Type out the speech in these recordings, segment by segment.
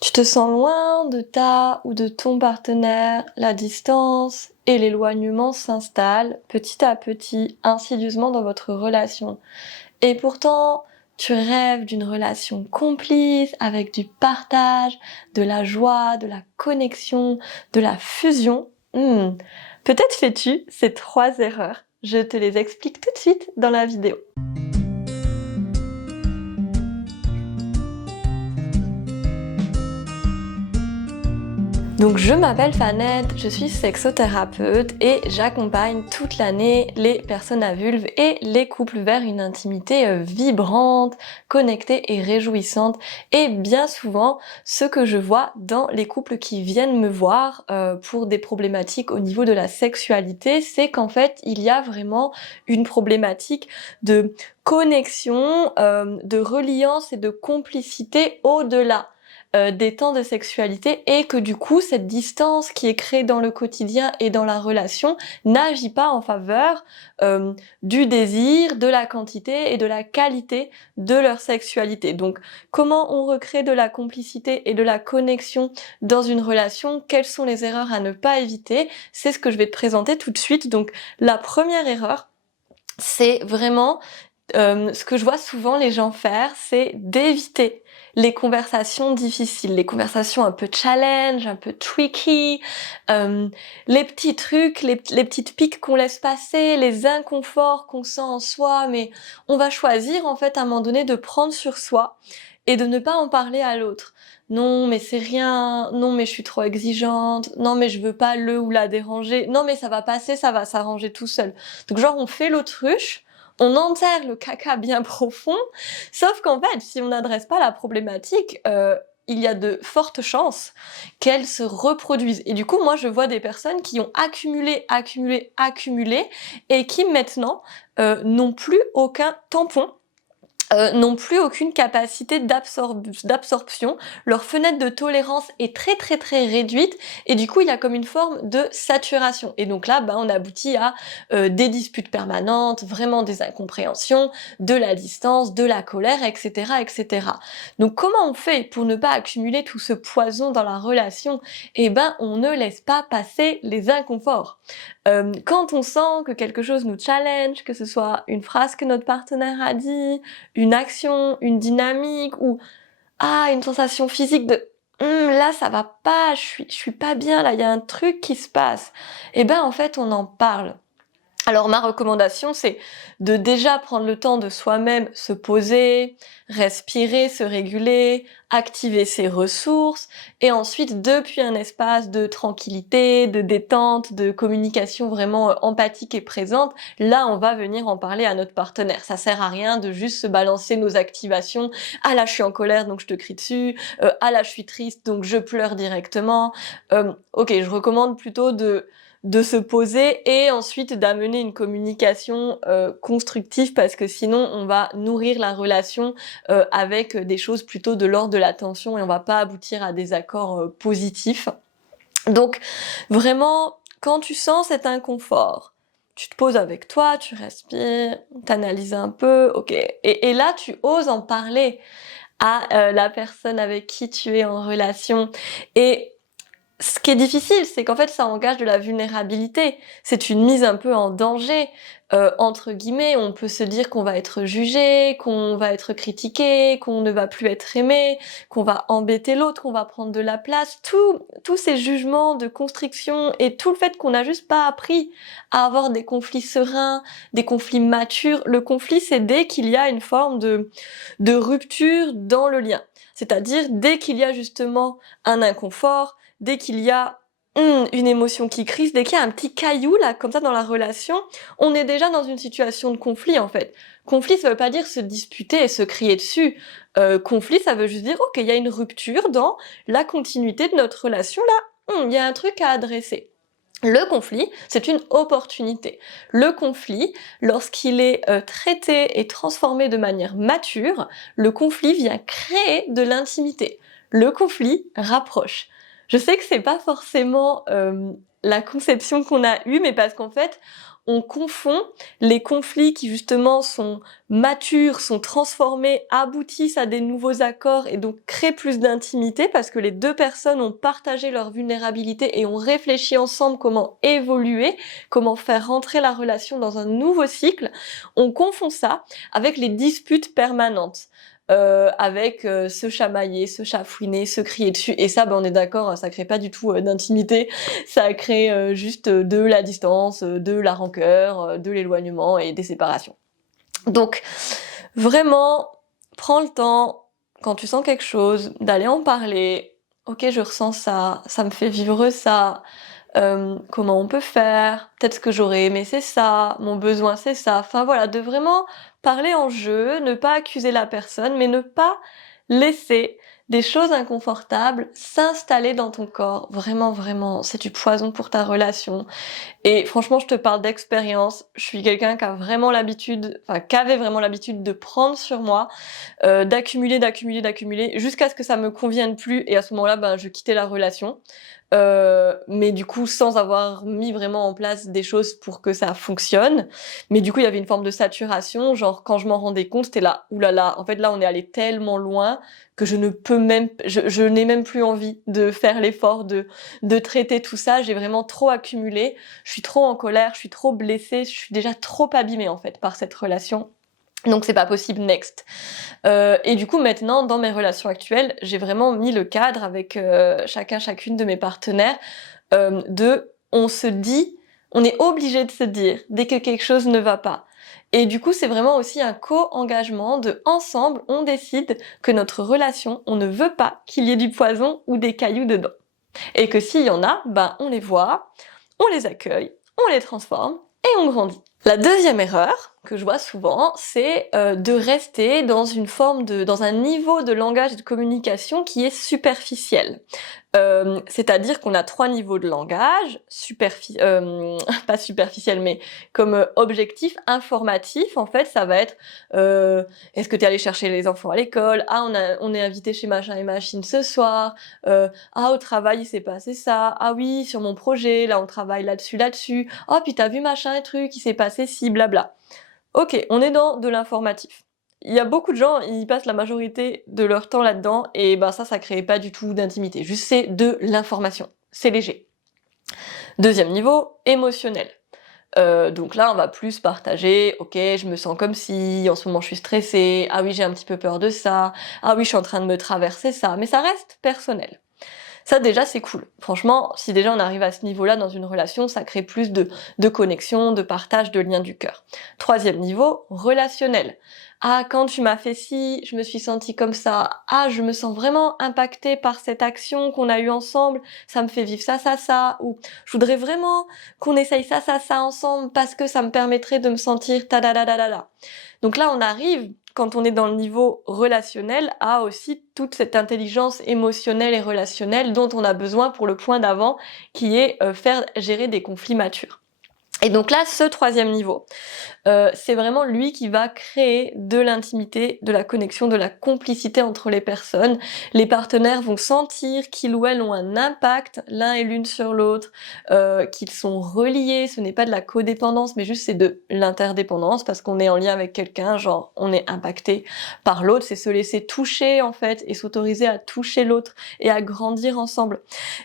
Tu te sens loin de ta ou de ton partenaire, la distance et l'éloignement s'installent petit à petit, insidieusement dans votre relation. Et pourtant, tu rêves d'une relation complice, avec du partage, de la joie, de la connexion, de la fusion. Peut-être fais-tu ces 3 erreurs. Je te les explique tout de suite dans la vidéo. Donc je m'appelle Fanette, je suis sexothérapeute et j'accompagne toute l'année les personnes à vulve et les couples vers une intimité vibrante, connectée et réjouissante. Et bien souvent, ce que je vois dans les couples qui viennent me voir pour des problématiques au niveau de la sexualité, c'est qu'en fait, il y a vraiment une problématique de connexion, de reliance et de complicité au-delà des temps de sexualité, et que du coup cette distance qui est créée dans le quotidien et dans la relation n'agit pas en faveur du désir, de la quantité et de la qualité de leur sexualité. Donc comment on recrée de la complicité et de la connexion dans une relation? Quelles sont les erreurs à ne pas éviter? C'est ce que je vais te présenter tout de suite. Donc la première erreur, c'est vraiment ce que je vois souvent les gens faire, c'est d'éviter les conversations difficiles, les conversations un peu challenge, un peu tricky, les petits trucs, les petites piques qu'on laisse passer, les inconforts qu'on sent en soi, mais on va choisir en fait à un moment donné de prendre sur soi et de ne pas en parler à l'autre. Non mais c'est rien, non mais je suis trop exigeante, non mais je veux pas le ou la déranger, non mais ça va passer, ça va s'arranger tout seul. Donc genre on fait l'autruche, on enterre le caca bien profond, sauf qu'en fait, si on n'adresse pas la problématique, il y a de fortes chances qu'elle se reproduise. Et du coup, moi, je vois des personnes qui ont accumulé, accumulé, accumulé, et qui maintenant n'ont plus aucun tampon, n'ont plus aucune capacité d'absorption, leur fenêtre de tolérance est très très très réduite, et du coup il y a comme une forme de saturation. Et donc là, on aboutit à des disputes permanentes, vraiment des incompréhensions, de la distance, de la colère, etc. etc. Donc comment on fait pour ne pas accumuler tout ce poison dans la relation? On ne laisse pas passer les inconforts. Quand on sent que quelque chose nous challenge, que ce soit une phrase que notre partenaire a dit, une action, une dynamique, ou une sensation physique de là ça va pas, je suis pas bien, là il y a un truc qui se passe, en fait on en parle. Alors ma recommandation, c'est de déjà prendre le temps de soi-même se poser, respirer, se réguler, activer ses ressources, et ensuite depuis un espace de tranquillité, de détente, de communication vraiment empathique et présente, là on va venir en parler à notre partenaire. Ça sert à rien de juste se balancer nos activations. Ah là je suis en colère donc je te crie dessus, ah là je suis triste donc je pleure directement. Ok, je recommande plutôt de se poser et ensuite d'amener une communication constructive, parce que sinon on va nourrir la relation avec des choses plutôt de l'ordre de la tension, et on va pas aboutir à des accords positifs. Donc vraiment, quand tu sens cet inconfort, tu te poses avec toi, tu respires, t'analyses un peu, ok, et là tu oses en parler à la personne avec qui tu es en relation. Et ce qui est difficile, c'est qu'en fait, ça engage de la vulnérabilité. C'est une mise un peu en danger, entre guillemets. On peut se dire qu'on va être jugé, qu'on va être critiqué, qu'on ne va plus être aimé, qu'on va embêter l'autre, qu'on va prendre de la place. Tous ces jugements de constriction, et tout le fait qu'on n'a juste pas appris à avoir des conflits sereins, des conflits matures. Le conflit, c'est dès qu'il y a une forme de rupture dans le lien. C'est-à-dire dès qu'il y a justement un inconfort, dès qu'il y a une émotion qui crise, dès qu'il y a un petit caillou là comme ça dans la relation, on est déjà dans une situation de conflit en fait. Conflit, ça veut pas dire se disputer et se crier dessus. Conflit, ça veut juste dire ok, il y a une rupture dans la continuité de notre relation là. Il y a un truc à adresser. Le conflit, c'est une opportunité. Le conflit, lorsqu'il est traité et transformé de manière mature, le conflit vient créer de l'intimité. Le conflit rapproche. Je sais que c'est pas forcément la conception qu'on a eue, mais parce qu'en fait, on confond les conflits qui justement sont matures, sont transformés, aboutissent à des nouveaux accords et donc créent plus d'intimité parce que les deux personnes ont partagé leur vulnérabilité et ont réfléchi ensemble comment évoluer, comment faire rentrer la relation dans un nouveau cycle. On confond ça avec les disputes permanentes. Avec se chamailler, se chafouiner, se crier dessus. Et ça, on est d'accord, ça crée pas du tout d'intimité. Ça crée juste de la distance, de la rancœur, de l'éloignement et des séparations. Donc, vraiment, prends le temps, quand tu sens quelque chose, d'aller en parler. Ok, je ressens ça, ça me fait vivre ça. Comment on peut faire, peut-être ce que j'aurais aimé c'est ça, mon besoin c'est ça, enfin voilà, de vraiment parler en jeu, ne pas accuser la personne, mais ne pas laisser des choses inconfortables s'installer dans ton corps. Vraiment, vraiment, c'est du poison pour ta relation. Et franchement, je te parle d'expérience, je suis quelqu'un qui a vraiment l'habitude, enfin qui avait vraiment l'habitude de prendre sur moi, d'accumuler, jusqu'à ce que ça me convienne plus, et à ce moment-là, je quittais la relation. Mais du coup sans avoir mis vraiment en place des choses pour que ça fonctionne. Mais du coup il y avait une forme de saturation, genre quand je m'en rendais compte, c'était là, oulala, en fait là on est allé tellement loin que je ne peux même, je n'ai même plus envie de faire l'effort de traiter tout ça, j'ai vraiment trop accumulé, je suis trop en colère, je suis trop blessée, je suis déjà trop abîmée en fait par cette relation. Donc c'est pas possible, next. Et du coup maintenant dans mes relations actuelles, j'ai vraiment mis le cadre avec chacune de mes partenaires on se dit, on est obligé de se dire dès que quelque chose ne va pas. Et du coup c'est vraiment aussi un co-engagement de ensemble on décide que notre relation, on ne veut pas qu'il y ait du poison ou des cailloux dedans. Et que s'il y en a, on les voit, on les accueille, on les transforme et on grandit. La deuxième erreur que je vois souvent, c'est de rester dans une forme dans un niveau de langage et de communication qui est superficiel. C'est-à-dire qu'on a 3 niveaux de langage, pas superficiel, mais comme objectif informatif, en fait, ça va être est-ce que t'es allé chercher les enfants à l'école? Ah, on est invité chez machin et machine ce soir. Ah, au travail, il s'est passé ça. Ah oui, sur mon projet, là, on travaille là-dessus. Oh, puis t'as vu machin et truc, il s'est passé ci, blabla. Ok, on est dans de l'informatif. Il y a beaucoup de gens, ils passent la majorité de leur temps là-dedans, et ça crée pas du tout d'intimité. Juste c'est de l'information. C'est léger. Deuxième niveau, émotionnel. Donc là, on va plus partager, ok, je me sens comme si, en ce moment je suis stressée, ah oui, j'ai un petit peu peur de ça, ah oui, je suis en train de me traverser ça, mais ça reste personnel. Ça déjà c'est cool. Franchement, si déjà on arrive à ce niveau-là dans une relation, ça crée plus de connexion, de partage, de lien du cœur. Troisième niveau, relationnel. Ah, quand tu m'as fait ci, je me suis sentie comme ça. Ah, je me sens vraiment impactée par cette action qu'on a eue ensemble. Ça me fait vivre ça. Ou je voudrais vraiment qu'on essaye ça ensemble parce que ça me permettrait de me sentir ta-da-da-da-da-da. Donc là, on arrive quand on est dans le niveau relationnel, à aussi toute cette intelligence émotionnelle et relationnelle dont on a besoin pour le point d'avant, qui est faire gérer des conflits matures. Et donc là, ce troisième niveau, c'est vraiment lui qui va créer de l'intimité, de la connexion, de la complicité entre les personnes. Les partenaires vont sentir qu'ils ou elles ont un impact l'un et l'une sur l'autre, qu'ils sont reliés, ce n'est pas de la codépendance, mais juste c'est de l'interdépendance, parce qu'on est en lien avec quelqu'un, genre on est impacté par l'autre, c'est se laisser toucher en fait, et s'autoriser à toucher l'autre, et à grandir ensemble.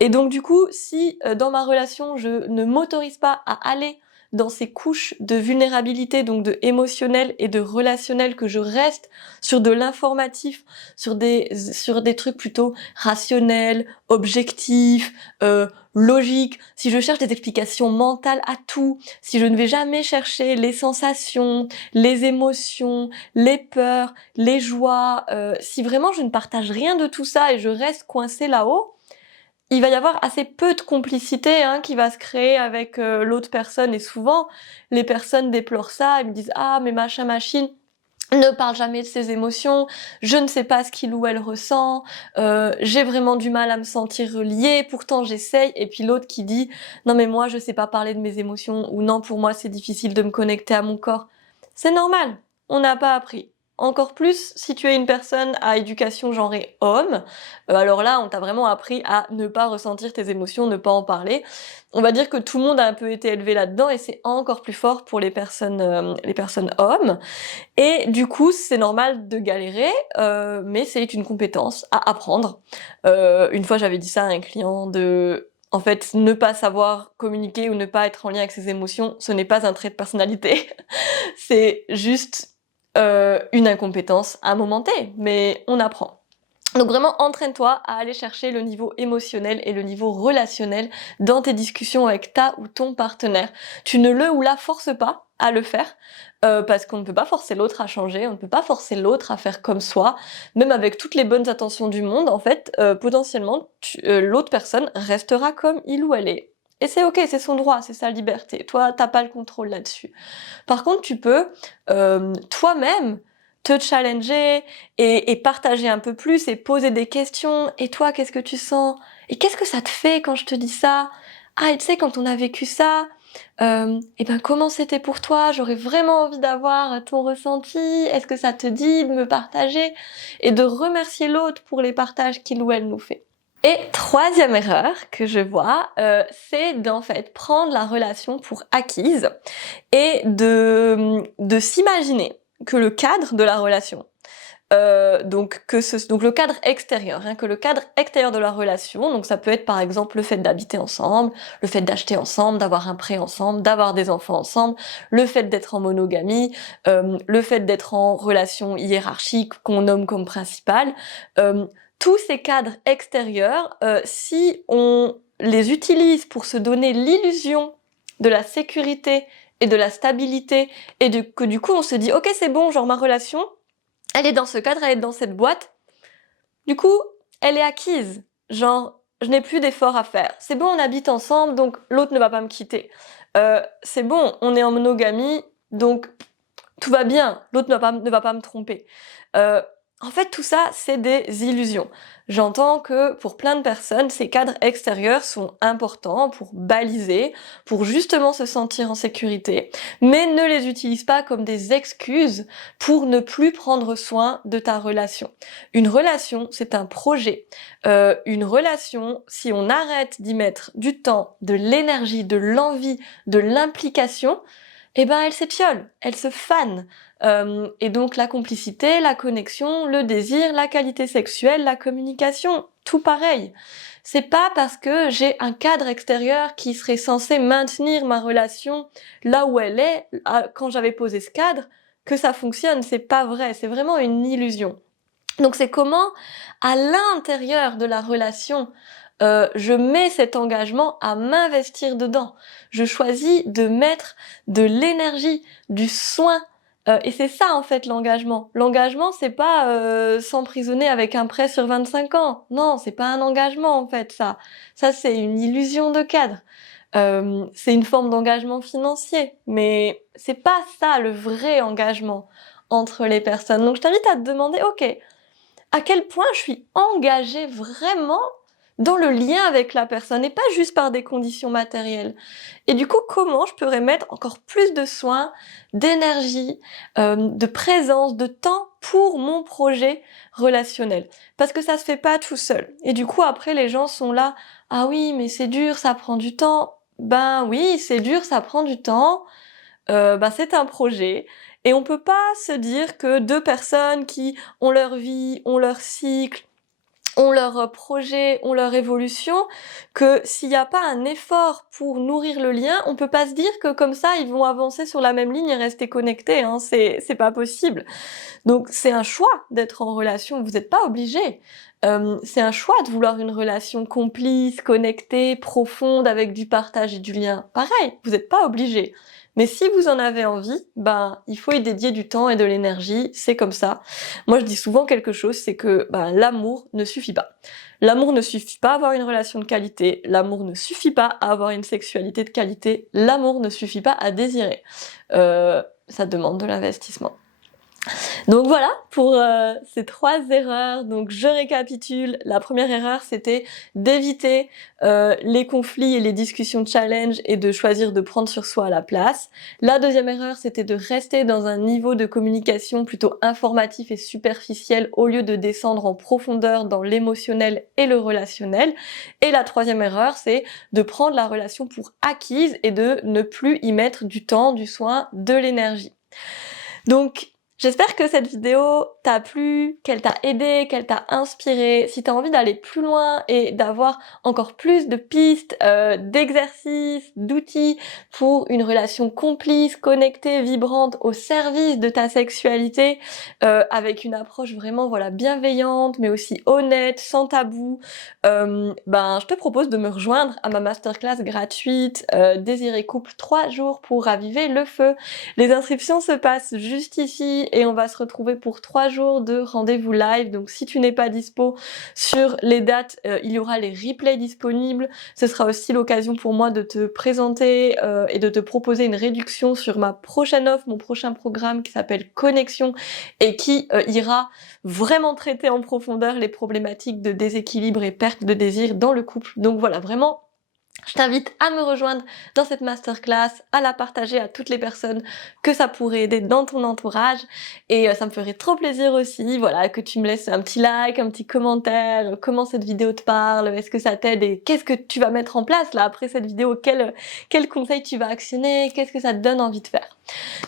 Et donc du coup, si dans ma relation, je ne m'autorise pas à aller dans ces couches de vulnérabilité, donc de émotionnel et de relationnel, que je reste sur de l'informatif, sur des trucs plutôt rationnels, objectifs, logiques, si je cherche des explications mentales à tout, si je ne vais jamais chercher les sensations, les émotions, les peurs, les joies, si vraiment je ne partage rien de tout ça et je reste coincée là-haut, il va y avoir assez peu de complicité qui va se créer avec l'autre personne, et souvent les personnes déplorent ça, elles me disent ah mais machin machine ne parle jamais de ses émotions, je ne sais pas ce qu'il ou elle ressent, j'ai vraiment du mal à me sentir reliée, pourtant j'essaye, et puis l'autre qui dit non mais moi je sais pas parler de mes émotions, ou non pour moi c'est difficile de me connecter à mon corps. C'est normal, on n'a pas appris. Encore plus si tu es une personne à éducation genrée homme, alors là, on t'a vraiment appris à ne pas ressentir tes émotions, ne pas en parler. On va dire que tout le monde a un peu été élevé là-dedans et c'est encore plus fort pour les personnes hommes. Et du coup, c'est normal de galérer, mais c'est une compétence à apprendre. Une fois, j'avais dit ça à un client en fait, ne pas savoir communiquer ou ne pas être en lien avec ses émotions, ce n'est pas un trait de personnalité. C'est juste une incompétence à un moment T, mais on apprend. Donc vraiment, entraîne-toi à aller chercher le niveau émotionnel et le niveau relationnel dans tes discussions avec ta ou ton partenaire. Tu ne le ou la forces pas à le faire, parce qu'on ne peut pas forcer l'autre à changer, on ne peut pas forcer l'autre à faire comme soi. Même avec toutes les bonnes intentions du monde, en fait, potentiellement, l'autre personne restera comme il ou elle est. Et c'est ok, c'est son droit, c'est sa liberté. Toi, t'as pas le contrôle là-dessus. Par contre, tu peux toi-même te challenger et partager un peu plus et poser des questions. Et toi, qu'est-ce que tu sens? Et qu'est-ce que ça te fait quand je te dis ça? Ah, et tu sais, quand on a vécu ça, et ben comment c'était pour toi? J'aurais vraiment envie d'avoir ton ressenti. Est-ce que ça te dit de me partager? Et de remercier l'autre pour les partages qu'il ou elle nous fait. Et troisième erreur que je vois, c'est d'en fait prendre la relation pour acquise et de s'imaginer que le cadre de la relation, donc le cadre extérieur, que le cadre extérieur de la relation, donc ça peut être par exemple le fait d'habiter ensemble, le fait d'acheter ensemble, d'avoir un prêt ensemble, d'avoir des enfants ensemble, le fait d'être en monogamie, le fait d'être en relation hiérarchique qu'on nomme comme principale, tous ces cadres extérieurs, si on les utilise pour se donner l'illusion de la sécurité et de la stabilité, et que du coup on se dit ok c'est bon, genre ma relation, elle est dans ce cadre, elle est dans cette boîte, du coup elle est acquise, genre je n'ai plus d'efforts à faire, c'est bon on habite ensemble donc l'autre ne va pas me quitter, c'est bon on est en monogamie donc tout va bien, l'autre ne va pas me tromper. En fait, tout ça, c'est des illusions. J'entends que pour plein de personnes, ces cadres extérieurs sont importants pour baliser, pour justement se sentir en sécurité, mais ne les utilise pas comme des excuses pour ne plus prendre soin de ta relation. Une relation, c'est un projet. Une relation, si on arrête d'y mettre du temps, de l'énergie, de l'envie, de l'implication, eh ben elle s'étiole, elle se fane. Et donc la complicité, la connexion, le désir, la qualité sexuelle, la communication, tout pareil. C'est pas parce que j'ai un cadre extérieur qui serait censé maintenir ma relation là où elle est, quand j'avais posé ce cadre, que ça fonctionne. C'est pas vrai, c'est vraiment une illusion. Donc c'est comment, à l'intérieur de la relation, je mets cet engagement à m'investir dedans. Je choisis de mettre de l'énergie, du soin. Et c'est ça en fait l'engagement. L'engagement, c'est pas s'emprisonner avec un prêt sur 25 ans. Non, c'est pas un engagement en fait ça. Ça c'est une illusion de cadre. C'est une forme d'engagement financier, mais c'est pas ça le vrai engagement entre les personnes. Donc je t'invite à te demander, ok, à quel point je suis engagée vraiment dans le lien avec la personne et pas juste par des conditions matérielles. Et du coup, comment je pourrais mettre encore plus de soin, d'énergie, de présence, de temps pour mon projet relationnel. Parce que ça se fait pas tout seul. Et du coup, après, les gens sont là, ah oui, mais c'est dur, ça prend du temps. Ben oui, c'est dur, ça prend du temps. C'est un projet. Et on peut pas se dire que deux personnes qui ont leur vie, ont leur cycle, ont leur projet, ont leur évolution, que s'il n'y a pas un effort pour nourrir le lien, on peut pas se dire que comme ça ils vont avancer sur la même ligne et rester connectés, c'est pas possible. Donc c'est un choix d'être en relation, vous n'êtes pas obligé. C'est un choix de vouloir une relation complice, connectée, profonde, avec du partage et du lien. Pareil, vous n'êtes pas obligé. Mais si vous en avez envie, il faut y dédier du temps et de l'énergie, c'est comme ça. Moi, je dis souvent quelque chose, c'est que l'amour ne suffit pas. L'amour ne suffit pas à avoir une relation de qualité, l'amour ne suffit pas à avoir une sexualité de qualité, l'amour ne suffit pas à désirer. Ça demande de l'investissement. Donc voilà pour ces 3 erreurs. Donc je récapitule. La première erreur, c'était d'éviter les conflits et les discussions challenge et de choisir de prendre sur soi la place. La deuxième erreur, c'était de rester dans un niveau de communication plutôt informatif et superficiel au lieu de descendre en profondeur dans l'émotionnel et le relationnel. Et la troisième erreur, c'est de prendre la relation pour acquise et de ne plus y mettre du temps, du soin, de l'énergie. Donc, j'espère que cette vidéo t'a plu, qu'elle t'a aidé, qu'elle t'a inspiré. Si t'as envie d'aller plus loin et d'avoir encore plus de pistes, d'exercices, d'outils pour une relation complice, connectée, vibrante, au service de ta sexualité, avec une approche vraiment voilà bienveillante, mais aussi honnête, sans tabou, je te propose de me rejoindre à ma masterclass gratuite Désiré Couple 3 jours pour raviver le feu. Les inscriptions se passent juste ici et on va se retrouver pour 3 jours de rendez-vous live. Donc si tu n'es pas dispo sur les dates, il y aura les replays disponibles. Ce sera aussi l'occasion pour moi de te présenter et de te proposer une réduction sur ma prochaine offre, mon prochain programme qui s'appelle Connexion et qui ira vraiment traiter en profondeur les problématiques de déséquilibre et perte de désir dans le couple. Donc voilà, vraiment, je t'invite à me rejoindre dans cette masterclass, à la partager à toutes les personnes que ça pourrait aider dans ton entourage et ça me ferait trop plaisir aussi, voilà, que tu me laisses un petit like, un petit commentaire, comment cette vidéo te parle, est-ce que ça t'aide et qu'est-ce que tu vas mettre en place là après cette vidéo, quel conseil tu vas actionner, qu'est-ce que ça te donne envie de faire.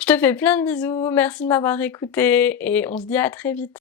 Je te fais plein de bisous, merci de m'avoir écouté et on se dit à très vite.